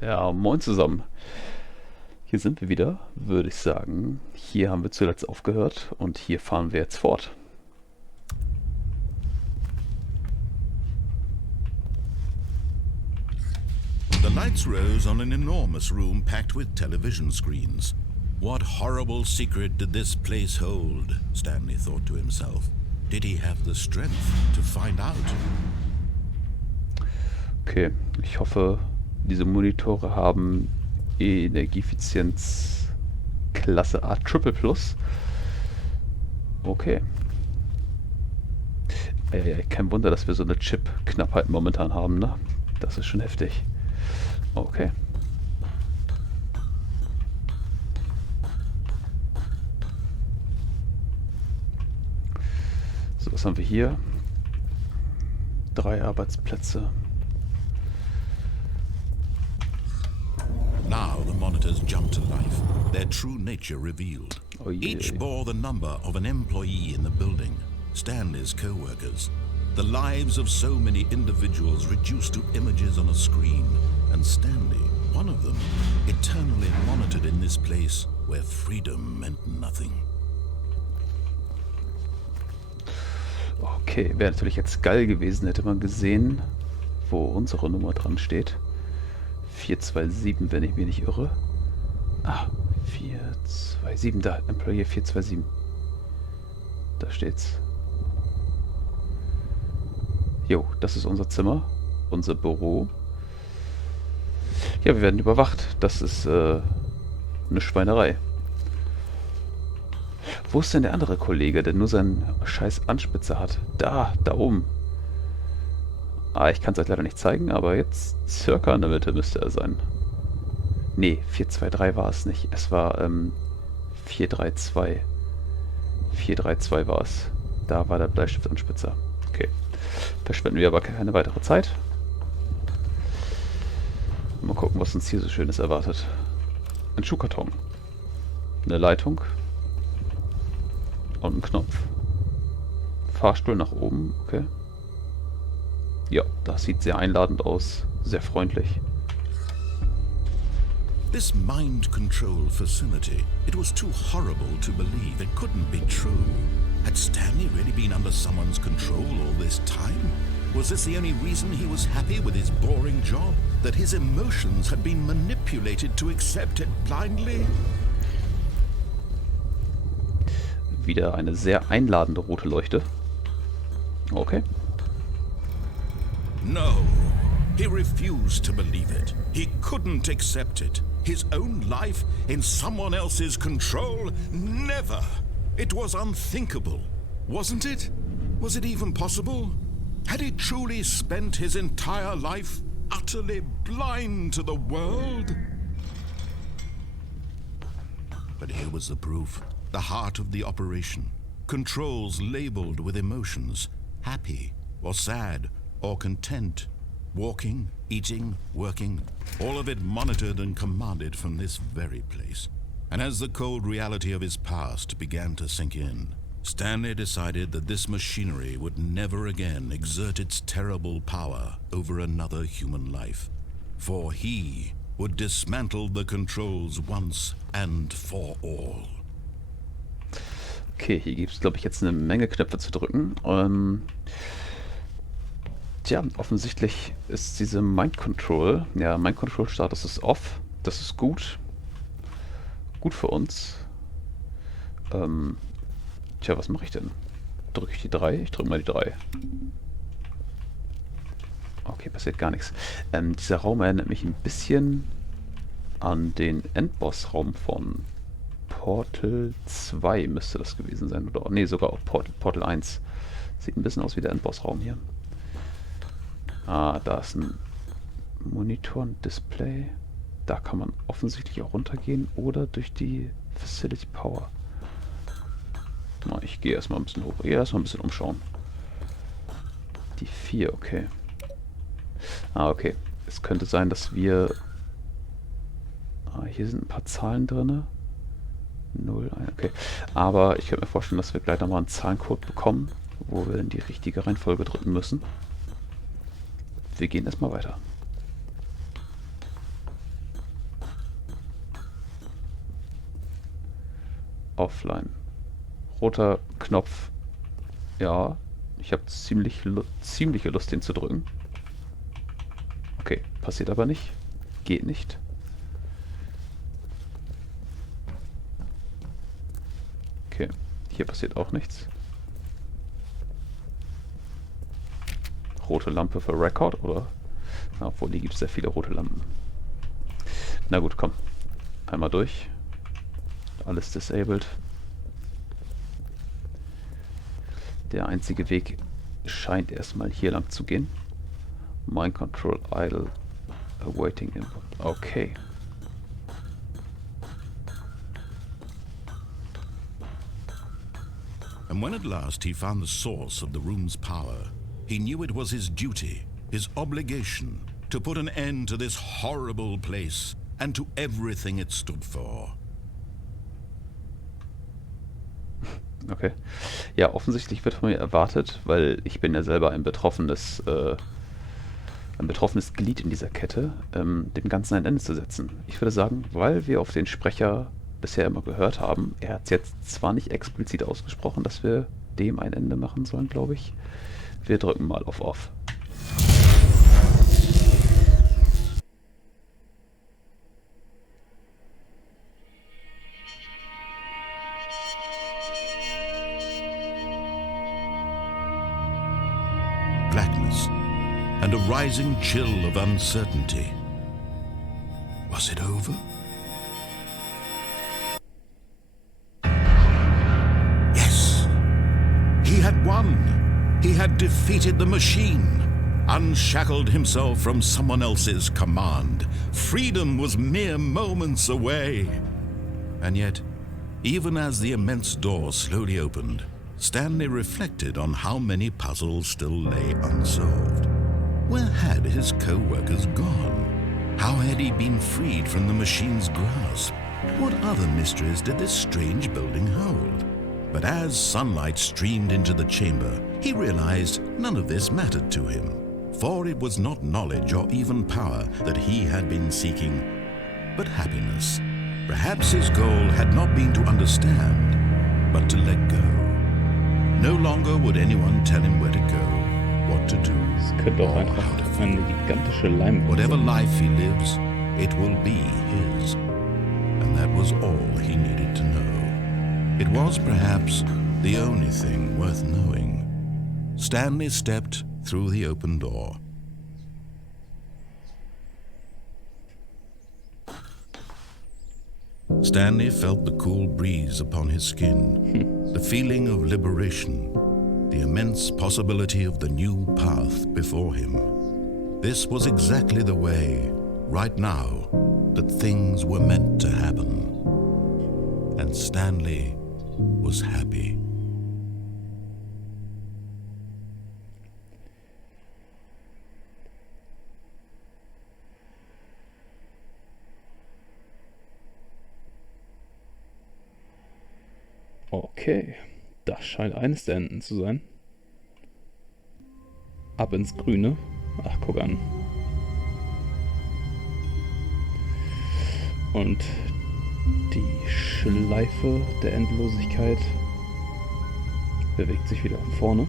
Ja, moin zusammen. Hier sind wir wieder, würde ich sagen. Hier haben wir zuletzt aufgehört und hier fahren wir jetzt fort. The lights rose on an enormous room packed with television screens. What horrible secret did this place hold? Stanley thought to himself. Did he have the strength to find out? Okay, ich hoffe, diese Monitore haben Energieeffizienz Klasse A Triple Plus. Okay. Kein Wunder, dass wir so eine Chip-Knappheit momentan haben, ne? Das ist schon heftig. Okay. So, was haben wir hier? 3 Arbeitsplätze. Now the monitors jumped to life, their true nature revealed. Oh je. Each bore the number of an employee in the building, Stanley's co-workers. The lives of so many individuals reduced to images on a screen, and Stanley, one of them, eternally monitored in this place where freedom meant nothing. Okay, wäre natürlich jetzt geil gewesen, hätte man gesehen, wo unsere Nummer dran steht. 427, wenn ich mich nicht irre. Ah, 427, da, Employee 427. Da steht's. Jo, das ist unser Zimmer, unser Büro. Ja, wir werden überwacht. Das ist eine Schweinerei. Wo ist denn der andere Kollege, der nur seinen scheiß Anspitzer hat? Da oben. Ah, ich kann es euch leider nicht zeigen, aber jetzt circa in der Mitte müsste er sein. Nee, 423 war es nicht. Es war 432. 432 war es. Da war der Bleistiftanspitzer. Okay. Verschwenden wir aber keine weitere Zeit. Mal gucken, was uns hier so Schönes erwartet. Ein Schuhkarton. Eine Leitung. Und ein Knopf. Fahrstuhl nach oben, okay. Ja, das sieht sehr einladend aus. Sehr freundlich. This mind control facility, it was too horrible to believe. It couldn't be true. Had Stanley really been under someone's control all this time? Was this the only reason he was happy with his boring job? That his emotions had been manipulated to accept it blindly? Wieder eine sehr einladende rote Leuchte. Okay. No, he refused to believe it. He couldn't accept it. His own life in someone else's control? Never. It was unthinkable. Wasn't it? Was it even possible? Had he truly spent his entire life utterly blind to the world? But here was the proof. The heart of the operation. Controls labeled with emotions. Happy or sad or content. Walking, eating, working. All of it monitored and commanded from this very place. And as the cold reality of his past began to sink in, Stanley decided that this machinery would never again exert its terrible power over another human life. For he would dismantle the controls once and for all. Okay, hier gibt es, glaube ich, jetzt eine Menge Knöpfe zu drücken. Tja, offensichtlich ist diese Mind Control, ja, Mind Control Status ist off. Das ist gut. Gut für uns. Tja, was mache ich denn? Drücke ich die 3? Ich drücke mal die 3. Okay, passiert gar nichts. Dieser Raum erinnert mich ein bisschen an den Endboss-Raum von Portal 2 müsste das gewesen sein. Oder nee, sogar auch Portal 1. Sieht ein bisschen aus wie der Endboss-Raum hier. Ah, da ist ein Monitor, ein Display. Da kann man offensichtlich auch runtergehen oder durch die Facility Power. Na, ich gehe erstmal ein bisschen hoch. Erstmal ein bisschen umschauen. Die 4, okay. Ah, okay. Es könnte sein, dass wir... Ah, hier sind ein paar Zahlen drin. 0, 1, okay. Aber ich könnte mir vorstellen, dass wir gleich nochmal einen Zahlencode bekommen, wo wir in die richtige Reihenfolge drücken müssen. Wir gehen erstmal weiter. Offline. Roter Knopf. Ja, ich habe ziemliche Lust, den zu drücken. Okay, passiert aber nicht. Geht nicht. Okay, hier passiert auch nichts. Rote Lampe für Record, oder? Na, obwohl, hier gibt es sehr viele rote Lampen. Na gut, komm. Einmal durch. Alles disabled. Der einzige Weg scheint erstmal hier lang zu gehen. Mind Control idle. Awaiting input. Okay. And when at last he found the source of the room's power, he knew it was his duty, his obligation, to put an end to this horrible place and to everything it stood for. Okay. Ja, offensichtlich wird von mir erwartet, weil ich bin ja selber ein betroffenes Glied in dieser Kette, dem Ganzen ein Ende zu setzen. Ich würde sagen, weil wir auf den Sprecher bisher immer gehört haben, er hat es jetzt zwar nicht explizit ausgesprochen, dass wir dem ein Ende machen sollen, glaube ich. Wir drücken mal auf Off. Blackness and a rising chill of uncertainty. Was it over? Yes! He had won! He had defeated the machine, unshackled himself from someone else's command. Freedom was mere moments away. And yet, even as the immense door slowly opened, Stanley reflected on how many puzzles still lay unsolved. Where had his co-workers gone? How had he been freed from the machine's grasp? What other mysteries did this strange building hold? But as sunlight streamed into the chamber, he realized none of this mattered to him, for it was not knowledge or even power that he had been seeking, but happiness. Perhaps his goal had not been to understand, but to let go. No longer would anyone tell him where to go, what to do, Es könnte auch or how to einfach eine feel. gigantische Leinwand Whatever sein. life he lives, it will be his. And that was all he needed to know. It was perhaps the only thing worth knowing. Stanley stepped through the open door. Stanley felt the cool breeze upon his skin, the feeling of liberation, the immense possibility of the new path before him. This was exactly the way, right now, that things were meant to happen. And Stanley was happy. Okay, das scheint eines der Enden zu sein. Ab ins Grüne. Ach, guck an. Und die Schleife der Endlosigkeit bewegt sich wieder nach vorne.